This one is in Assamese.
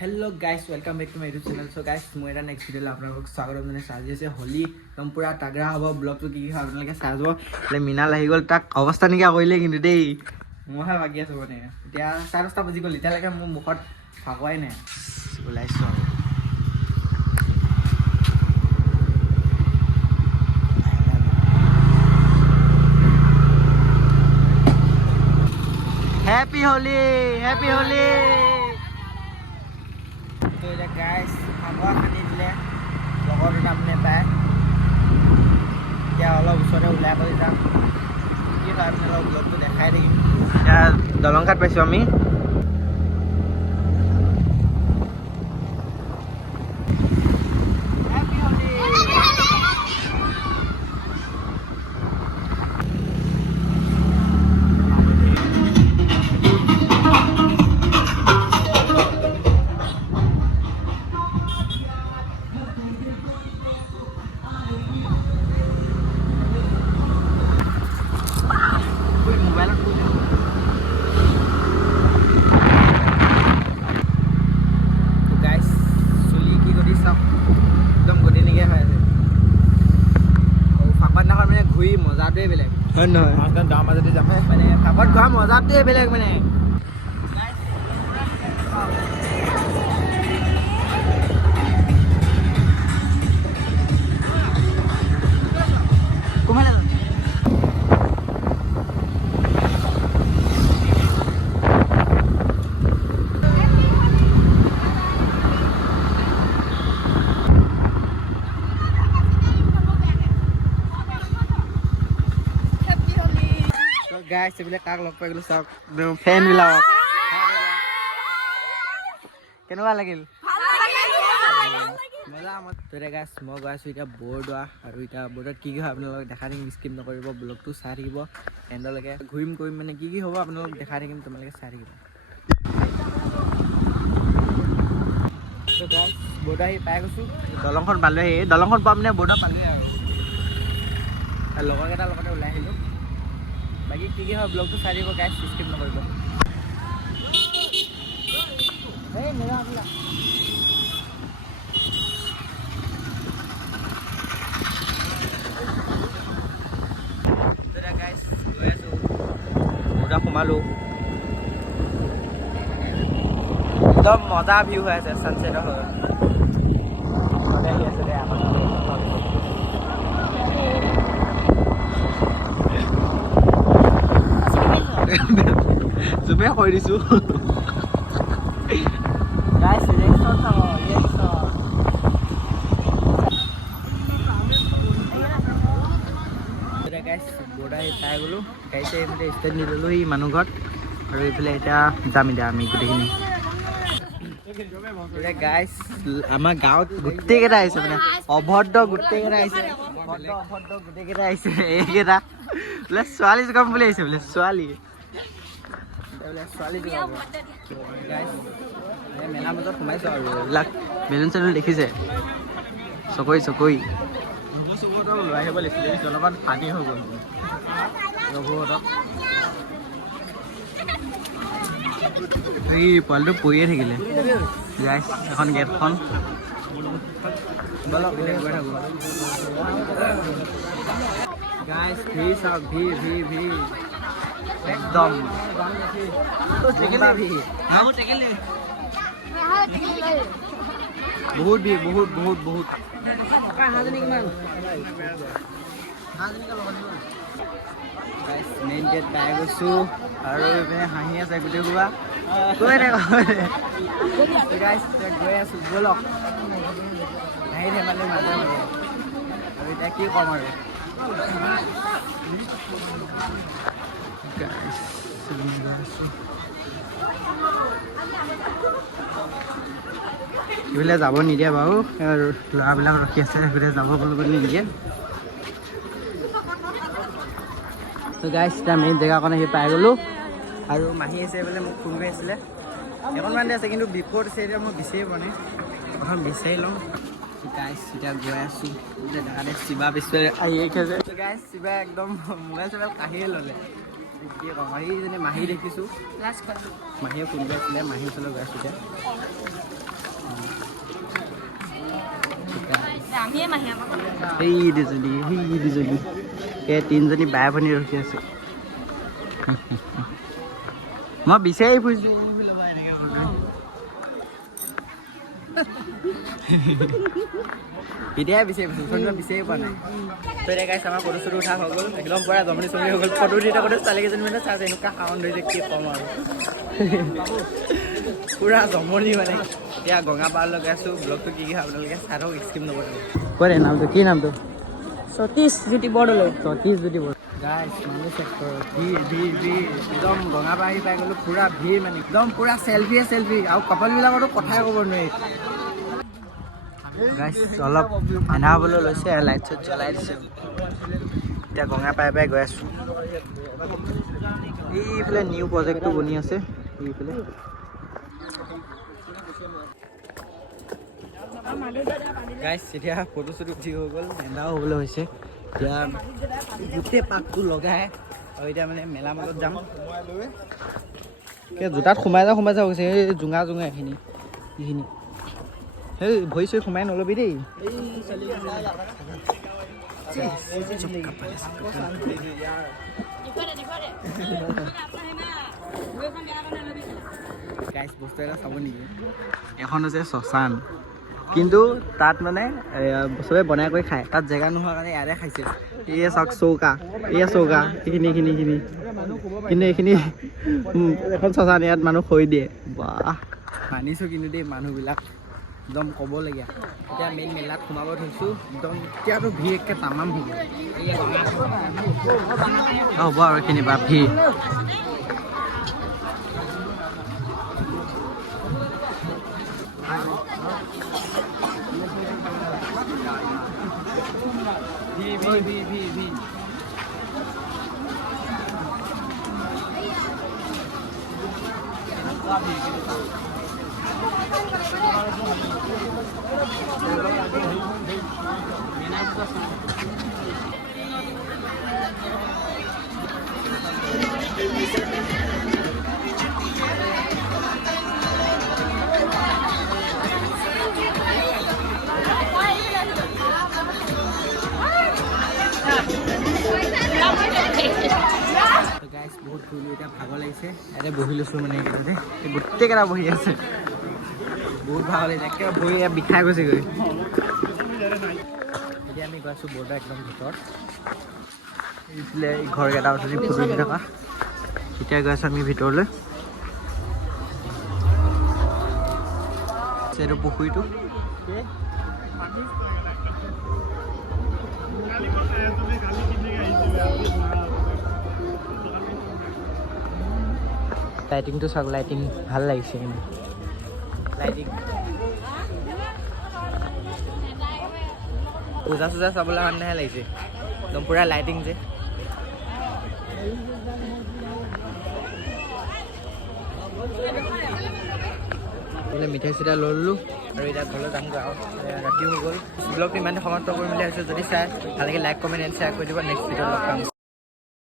Hello guys welcome back to my YouTube channel. So guys मैं এটা নেক্সট ভিডিওলৈ আপোনালোকক স্বাগতম জনাইছোঁ। আজি আছে হোলী, একদম পুৰা তাগৰা হ'ব। ব্লগটো কি হয় আপোনালোকে চাই যাব। એટલે মিনাল আহি গ'ল, তাক অৱস্থা নাইকিয়া কৰিলে কিন্তু দেই। মইহে বাকী আছোঁ মানে। এতিয়া 10:30 বাজি গ'ল, এতিয়ালৈকে মোৰ মুখত ভাগোৱাই নাই। ওলাইছোঁ আৰু हैप्पी होली हैप्पी होली। तो ये गाइस फागुआ खानी दिले लगर नाम नेताय क्या अलग उसरे उला কৰি যাম কি হয় আপোনালোকক ব্লগটো দেখাই দিম। এতিয়া দলংঘাট পাইছোঁ আমি। ঘূৰি মজাটোৱে বেলেগ হয় নহয়? গাঁৱৰ মাজতে যাম মানে ফাকত ঘূৰা মজাটোৱে বেলেগ মানে। গাইছ এইবিলাক কাক লগ পাই গ'লো চাওক, ফেন বিলাক কেনেকুৱা লাগিল? মজা তো গাইছ মই গৈ আছোঁ এতিয়া বৰদোৱা, আৰু এতিয়া বৰদোৱাত কি হয় আপোনালোকক দেখাই থাকিম। স্কিপ নকৰিব, ব্লগটো চাই থাকিব এণ্ডলৈকে। ঘূৰিম কৰিম মানে কি হ'ব আপোনালোকক দেখাই থাকিম, তোমালোকে চাই থাকিব। তো গাইছ বৰদোৱা আহি পাই গৈছোঁ, দলংখন পালোঁহি। দলংখন পাম মানে বৰদোৱা পালোঁহি আৰু লগৰকেইটাৰ লগতে ওলাই আহিলোঁ। বাকী কি হয় ব্লগটো চাই দিব গাইছ, স্কিপ নকৰিব। গাইছ গৈ আছোঁ, বৰদোৱা সোমালোঁ। একদম মজা ভিউ হৈ আছে, ছানছেটৰ হৈ আহি আছে দে আমাৰ জুমে কৰি দিছোঁ। গাইছ ৰিয়েকশ্যন চাব, ৰিয়েকশ্যন। গাইছ বৰদোৱা আহি পাই গ'লোঁ। গাড়ীতে এইফালে ষ্টেণ্ড দি ল'লোঁ এই মানুহ ঘৰত, আৰু এইফালে এতিয়া যাম এতিয়া আমি গোটেইখিনি। গাইছ আমাৰ গাঁৱত গোটেইকেইটা আহিছে মানে অভদ্ৰ গোটেইকেইটা আহিছে, অভদ্ৰ গোটেইকেইটা আহিছে। এইকেইটা বোলে ছোৱালী জোকাম বুলি আহিছে, বোলে ছোৱালী মেলা মাজত সোমাইছোঁ আৰু এইবিলাক বেলুন চেলুন দেখিছে, চকৰি চকৰি চকুতো লৈ আহিব লাগিছিলে, জলপান পানী হৈ গ'ল ৰঘুহঁতক। এই পোৱালিটো পৰিয়ে থাকিলে গাইছ এখন গেটখন। গাইছ ভিৰ চাওক, ভিৰ ভিৰ ভিৰ একদম বহুত ভিৰ, বহুত বহুত বহুত। মেইন গেট পাই গৈছোঁ, আৰু এইপিনে হাঁহি আছে গোটেই সোপা। গৈ আছোঁ ব'লক, হাঁহি ধেমালি মাজে মাজে। আৰু এতিয়া কি ক'ম আৰু সেইফালে যাব নিদিয়ে বাৰু, আৰু ল'ৰাবিলাক ৰখি আছে সেইফালে যাব বুলি নিদিয়ে। তো গাইছ এতিয়া মেইন জেগাকণ আহি পাই গ'লোঁ, আৰু মাহী আছে বোলে মোক ফোন কৰি আছিলে। এখনমান আছে কিন্তু বিপদ আছে, এতিয়া মই বিচাৰি পোৱা নাই, এখন বিচাৰি লওঁ। গাইছ এতিয়া গৈ আছোঁ, এতিয়া দেখাতে শিৱা পিছফালে আহি আছে। গাইছ শিৱা একদম মোবাইল চোবাইল কাঢ়িয়ে ল'লে, কি ক'ম। মাহীজনী মাহী দেখিছোঁ, মাহীয়ে ফোন কৰি আছিলে, মাহীৰ ওচৰলৈ গৈ আছোঁ এতিয়া। সেই দুজনী এই তিনিজনী বাই ভনী ৰখি আছে মই বিচাৰি ফুৰিছোঁ এতিয়াই বিচাৰি ফুৰিছোঁ বিচাৰি পোৱা নাই তো এতিয়া গাইছ আমাৰ ফটো চটো উঠা হৈ গ'ল একদম পুৰা জমনি চমনি হৈ গ'ল ফটো দি থাকোঁতে ছোৱালী কেইজনী মানে চাই এনেকুৱা সাউণ্ড হৈছে কি ক'ম আৰু পুৰা জমনি মানে এতিয়া গঙাপাৰ লগাই আছোঁ ব্লগটো কি হয় আপোনালোকে চাই থাকক স্কিপ নকৰিব কৈ নামটো কি নামটো সতীশ জ্যোতি বৰদলৈ গাইছ মানুহ চেক কৰক ভিৰ একদম গঙাপাৰ আহি পাই গ'লোঁ পুৰা ভিৰ মানে একদম পুৰা চেল্ফি আৰু কাপলবিলাকতো কথাই ক'ব নোৱাৰি গাইছ অলপ এনা হ'বলৈ লৈছে লাইট চাইট জ্বলাই দিছে এতিয়া গঙাপাৰ পাই গৈ আছোঁ এইফালে নিউ প্ৰজেক্টটো বনি আছে এইফালে গাইছ এতিয়া ফটো চটো উঠি হৈ গ'ল এন্ধাও হ'বলৈ হৈছে এতিয়া গোটেই পাকটো লগাই আৰু এতিয়া মানে মেলা মাজত যাম জোতাত সোমাই যাওঁ গৈছে এই জোঙা এইখিনি সেই ভৰি চৰি সোমাই নল'বি দেই গাইছ বস্তু এটা চাব নেকি এখন হৈছে শ্মশান কিন্তু তাত মানে চবে বনাই কৰি খায় তাত জেগা নোহোৱাৰ কাৰণে ইয়াতে খাইছে এয়া চাওক চৌকা এইখিনি কিন্তু এইখিনি এখন শ্মশান ইয়াত মানুহ খৰি দিয়ে বাহ মানিছোঁ কিন্তু দেই মানুহবিলাক একদম ক'বলগীয়া এতিয়া মেইন মেলাত সোমাব থৈছোঁ একদম এতিয়াতো ভিৰ একে তামাম হ'ব হ'ব আৰু এইখিনি বা ভিৰ বহুত ফুৰিলোঁ এতিয়া ভাগৰ লাগিছে ইয়াতে বহি লৈছোঁ মানে এইকেইটাতে গোটেইকেইটা বহি আছে বহুত ভাগৰ লাগিছে একেবাৰে বহি বিষাই গৈছেগৈ এতিয়া আমি গৈ আছোঁ বৰ্ডাৰ একদম ভিতৰত এইফালে ঘৰকেইটা উঠি ফটো দি থকা এতিয়া গৈ আছোঁ আমি ভিতৰলৈ এইটো পুখুৰীটো লাইটিংটো চাওক লাইটিং ভাল লাগিছে কিন্তু লাইটিং পূজা চূজা চাবলৈ কাৰণেহে লাগিছে একদম পুৰা লাইটিং যে মিঠাই চিঠাই লৈ ল'লোঁ আৰু এতিয়া ঘৰলৈ যামগৈ আৰু ৰাতি হৈ গ'ল ব্লগটো ইমানতে সমাপ্ত কৰি মেলি আহিছোঁ যদি চাই ভালকৈ লাইক কমেণ্ট এণ্ড শ্বেয়াৰ কৰি দিব নেক্সট ভিডিঅ'ত লগ পাম